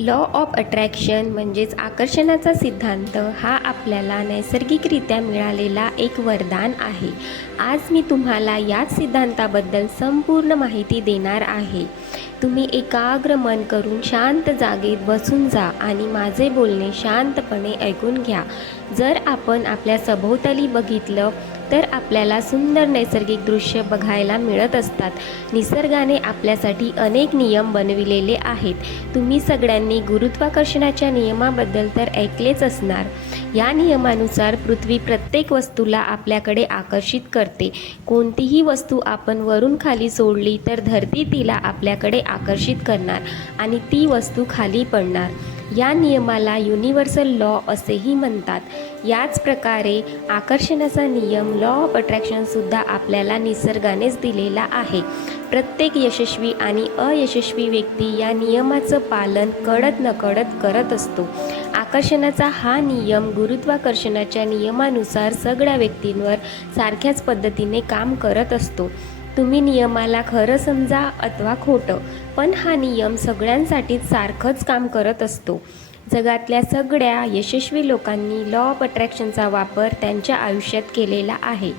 Law of attraction म्हणजेच आकर्षणाचा सिद्धांत हा आपल्याला नैसर्गिकरित्या मिळालेला एक वरदान आहे। आज मी तुम्हाला याच सिद्धांताबद्दल संपूर्ण माहिती देणार आहे। तुम्ही एकाग्र मन करून शांत जागेत बसून जा आणि माझे बोलणे शांतपणे ऐकून घ्या। जर आपण आपल्या सभोवताली बघितलं तर आपल्याला सुंदर नैसर्गिक दृश्य बघायला मिळत असतात। निसर्गाने आपल्यासाठी अनेक नियम बनविलेले आहेत। तुम्ही सगळ्यांनी गुरुत्वाकर्षणाच्या नियमाबद्दल तर ऐकलेच असणार। या नियमानुसार पृथ्वी प्रत्येक वस्तूला आपल्याकडे आकर्षित करते। कोणतीही वस्तू आपण वरून खाली सोडली तर धरती तिला आपल्याकडे आकर्षित करणार आणि ती वस्तू खाली पडणार। या नियमाला युनिव्हर्सल लॉ असेही म्हणतात। याच प्रकारे आकर्षणाचा नियम लॉ ऑफ अट्रॅक्शनसुद्धा आपल्याला निसर्गानेच दिलेला आहे। प्रत्येक यशस्वी आणि अयशस्वी व्यक्ती या नियमाचं पालन कळत नकळत करत असतो। आकर्षणाचा हा नियम गुरुत्वाकर्षणाच्या नियमानुसार सगळ्या व्यक्तींवर सारख्याच पद्धतीने काम करत असतो। तुम्ही नियमाला खरं समजा अथवा खोटं, पण हा नियम सगळ्यांसाठीच सारखंच काम करत असतो। जगातल्या सगळ्या यशस्वी लोकांनी लॉ ऑफ अट्रॅक्शनचा वापर त्यांच्या आयुष्यात केलेला आहे।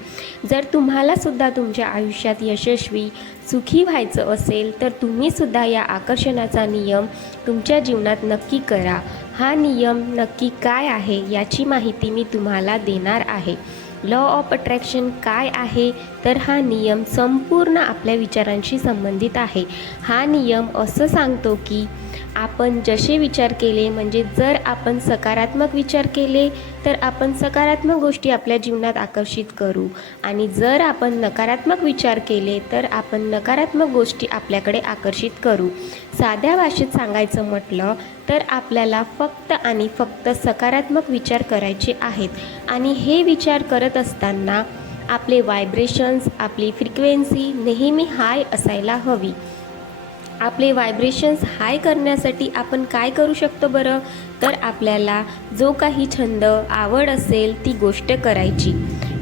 जर तुम्हाला सुद्धा तुमच्या आयुष्यात यशस्वी सुखी व्हायचं असेल तर तुम्हीसुद्धा या आकर्षणाचा नियम तुमच्या जीवनात नक्की करा। हा नियम नक्की काय आहे याची माहिती मी तुम्हाला देणार आहे। लॉ ऑफ अट्रॅक्शन काय आहे तर हा नियम संपूर्ण आपल्या विचारांशी संबंधित आहे। हा नियम असं सांगतो की आपण जसे विचार केले, म्हणजे जर आपण सकारात्मक विचार केले तर आपण सकारात्मक गोष्टी आपल्या जीवनात आकर्षित करू आणि जर आपण नकारात्मक विचार केले तर आपण नकारात्मक गोष्टी आपल्याकडे आकर्षित करू। साध्या भाषेत सांगायचं म्हटलं तर आपल्याला फक्त आणि फक्त सकारात्मक विचार करायचे आहेत आणि हे विचार करत असताना आपले व्हायब्रेशन्स, आपली फ्रिक्वेन्सी नेहमी हाय असायला हवी। आपले व्हायब्रेशन्स हाय करण्यासाठी आपण काय करू शकतो बरं? तर आपल्याला जो काही छंद, आवड असेल ती गोष्ट करायची।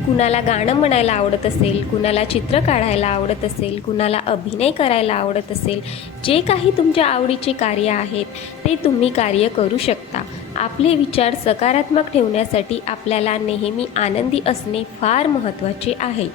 कुणाला गाणं म्हणायला आवडत असेल, कुणाला चित्र काढायला आवडत असेल, कुणाला अभिनय करायला आवडत असेल, जे काही तुमच्या आवडीचे कार्य आहेत ते तुम्ही कार्य करू शकता। आपले विचार सकारात्मक ठेवण्यासाठी आपल्याला नेहमी आनंदी असणे फार महत्त्वाचे आहे।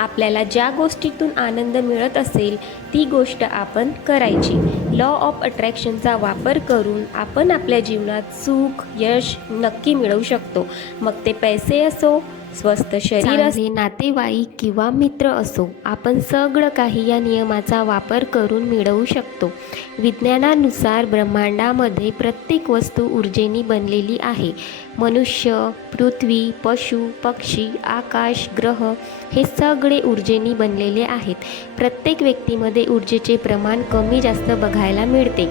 आपल्याला ज्या गोष्टीतून आनंद मिळत असेल ती गोष्ट आपण करायची। लॉ ऑफ अट्रॅक्शनचा वापर करून आपण आपल्या जीवनात सुख, यश नक्की मिळवू शकतो। मग ते पैसे असो, स्वस्थ शरीर असो, नातेवाईक किंवा मित्र असो, आपण सगळं काही या नियमाचा वापर करून मिळवू शकतो। विज्ञानानुसार ब्रह्मांडामध्ये प्रत्येक वस्तू ऊर्जेने बनलेली आहे। मनुष्य, पृथ्वी, पशु, पक्षी, आकाश, ग्रह हे सगळे ऊर्जेने बनलेले आहेत। प्रत्येक व्यक्तीमध्ये ऊर्जेचे प्रमाण कमी जास्त बघायला मिळते।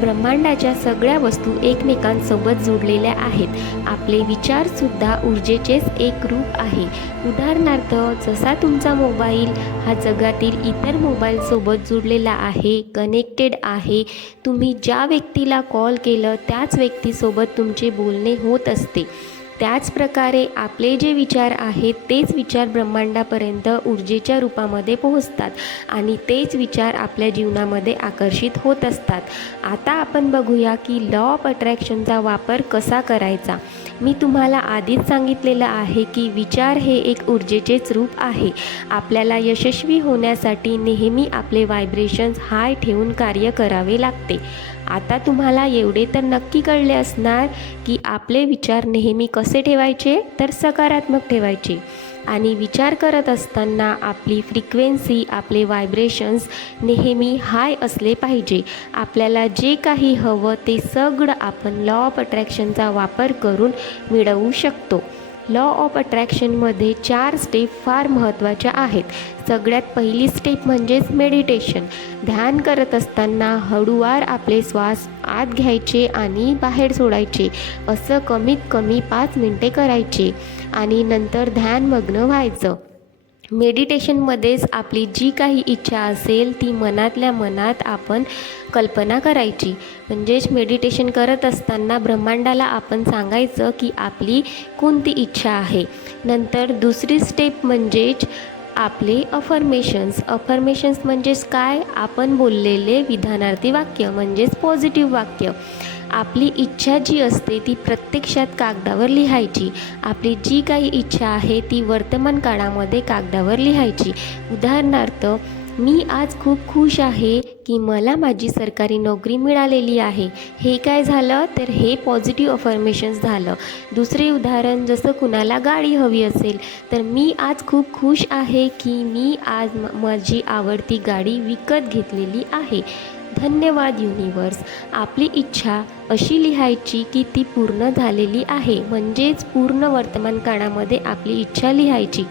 ब्रह्मांडाच्या सगळ्या वस्तू एकमेकांसोबत जोडलेल्या आहेत। आपले विचारसुद्धा ऊर्जेचेच एक रूप आहे। उदाहरणार्थ, जसा तुमचा मोबाईल हा जगातील इतर मोबाईलसोबत जोडलेला आहे, कनेक्टेड आहे, तुम्ही ज्या व्यक्तीला कॉल केलं त्याच व्यक्तीसोबत तुमचे बोलणे होत असते। त्याचप्रकारे आपले जे विचार आहेत तेच विचार ब्रह्मांडापर्यंत ऊर्जेच्या रूपामध्ये पोहोचतात आणि तेच विचार आपल्या जीवनामध्ये आकर्षित होत असतात। आता आपण बघूया की लॉ ऑफ अट्रॅक्शनचा वापर कसा करायचा। मी तुम्हाला आधीच सांगितलेलं आहे की विचार हे एक ऊर्जेचेच रूप आहे। आपल्याला यशस्वी होण्यासाठी नेहमी आपले व्हायब्रेशन्स हाय ठेवून कार्य करावे लागते। आता तुम्हाला एवढे तर नक्की कळले असणार की आपले विचार नेहमी कसे ठेवायचे, तर सकारात्मक ठेवायचे आणि विचार करत असताना आपली फ्रिक्वेन्सी, आपले व्हायब्रेशन्स नेहमी हाय असले पाहिजे। आपल्याला जे काही हवं ते सगळं आपण लॉ ऑफ अट्रॅक्शनचा वापर करून मिळवू शकतो। लॉ ऑफ अट्रॅक्शनमध्ये 4 स्टेप फार महत्त्वाच्या आहेत। सगळ्यात पहिली स्टेप म्हणजेच मेडिटेशन। ध्यान करत असताना हळूवार आपले श्वास आत घ्यायचे आणि बाहेर सोडायचे। असं कमीत कमी 5 मिनिटे करायचे आणि नंतर ध्यानमग्न व्हायचं। मेडिटेशनमध्येच आपली जी काही इच्छा असेल ती मनातल्या मनात आपण कल्पना करायची। म्हणजेच मेडिटेशन करत असताना ब्रह्मांडाला आपण सांगायचं की आपली कोणती इच्छा आहे। नंतर दुसरी स्टेप म्हणजेच आपले अफर्मेशन्स म्हणजेच काय, आपण बोललेले विधानार्थी वाक्य म्हणजेच पॉझिटिव्ह वाक्य। आपली इच्छा जी असते ती प्रत्यक्षात कागदावर लिहायची. आपली जी काही इच्छा आहे ती वर्तमान काळामध्ये कागदावर लिहायची. उदाहरणार्थ, मी आज खूप खुश आहे की मला माझी सरकारी नोकरी मिळालेली आहे. हे काय झालं तर हे पॉझिटिव्ह अफर्मेशन्स झालं. दुसरे उदाहरण, जसं कुणाला गाडी हवी असेल तर मी आज खूप खुश आहे की मी आज माझी आवडती गाडी विकत घेतलेली आहे. धन्यवाद युनिवर्स. आपली इच्छा अशी लिहायची की ती पूर्ण झालेली आहे, म्हणजेच पूर्ण वर्तमान काळामध्ये आपली इच्छा लिहायची.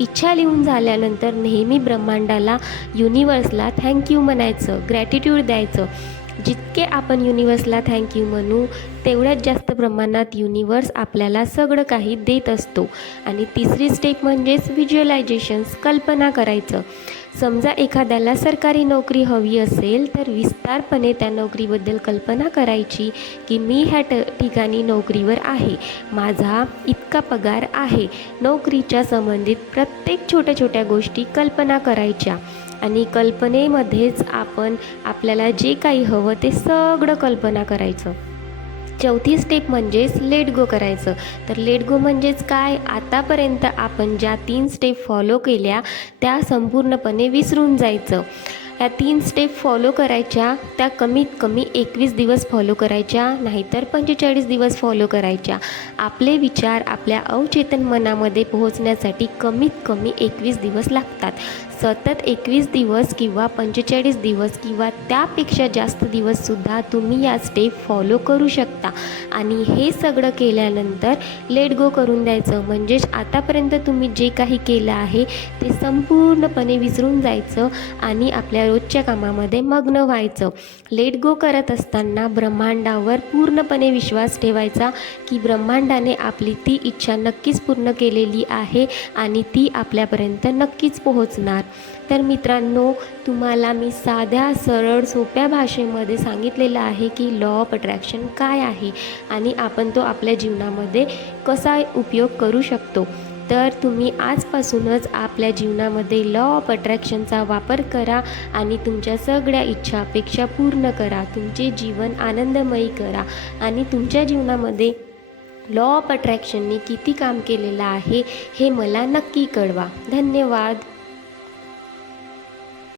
इच्छा लिहून झाल्यानंतर नेहमी ब्रह्मांडाला, युनिवर्सला थँक्यू म्हणायचं, ग्रॅटिट्यूड द्यायचं. जितके आपण युनिवर्सला थँक्यू म्हणू तेवढ्याच जास्त प्रमाणात युनिवर्स आपल्याला सगळं काही देत असतो. आणि तिसरी स्टेप म्हणजेच व्हिज्युअलायझेशन्स, कल्पना करायचं. समजा एखाद्याला सरकारी नोकरी हवी असेल तर विस्तारपणे त्या नोकरीबद्दल कल्पना करायची की मी ह्या ठिकाणी नोकरीवर आहे, माझा इतका पगार आहे. नोकरीच्या संबंधित प्रत्येक छोट्या छोट्या गोष्टी कल्पना करायच्या आणि कल्पनेमध्येच आपण आपल्याला जे काही हवं ते सगळं कल्पना करायचं. चौथी स्टेप म्हणजेच लेट गो करायचं. तर लेट गो म्हणजेच काय? आतापर्यंत आपण ज्या 3 स्टेप फॉलो केल्या त्या संपूर्णपणे विसरून जायचं. या 3 स्टेप फॉलो करायच्या, त्या कमीत कमी 21 दिवस फॉलो करायच्या, नाहीतर 45 दिवस फॉलो करायच्या. आपले विचार आपल्या अवचेतन मनामध्ये पोहोचण्यासाठी कमीत कमी 21 दिवस लागतात. सतत 21 दिवस किंवा 45 दिवस किंवा त्यापेक्षा जास्त दिवससुद्धा तुम्ही या स्टेप फॉलो करू शकता. आणि हे सगळं केल्यानंतर लेट गो करून द्यायचं. म्हणजेच आतापर्यंत तुम्ही जे काही केलं आहे ते संपूर्णपणे विसरून जायचं आणि आपल्या रोजच्या कामामध्ये मग्न व्हायचं. लेट गो करत असताना ब्रह्मांडावर पूर्णपणे विश्वास ठेवायचा की ब्रह्मांडाने आपली ती इच्छा नक्कीच पूर्ण केलेली आहे आणि ती आपल्यापर्यंत नक्कीच पोहोचणार. तर मित्रांनो, तुम्हाला मी साध्या, सरळ, सोप्या भाषेमध्ये सांगितलेलं आहे की लॉ ऑफ अट्रॅक्शन काय आहे आणि आपण तो आपल्या जीवनामध्ये कसा उपयोग करू शकतो. तर तुम्ही आजपासूनच आपल्या जीवनामध्ये लॉ ऑफ अट्रॅक्शनचा वापर करा आणि तुमच्या सगळ्या इच्छा, अपेक्षा पूर्ण करा. तुमचे जीवन आनंदमयी करा आणि तुमच्या जीवनामध्ये लॉ ऑफ अट्रॅक्शनने किती काम केलेलं आहे हे मला नक्की कळवा. धन्यवाद.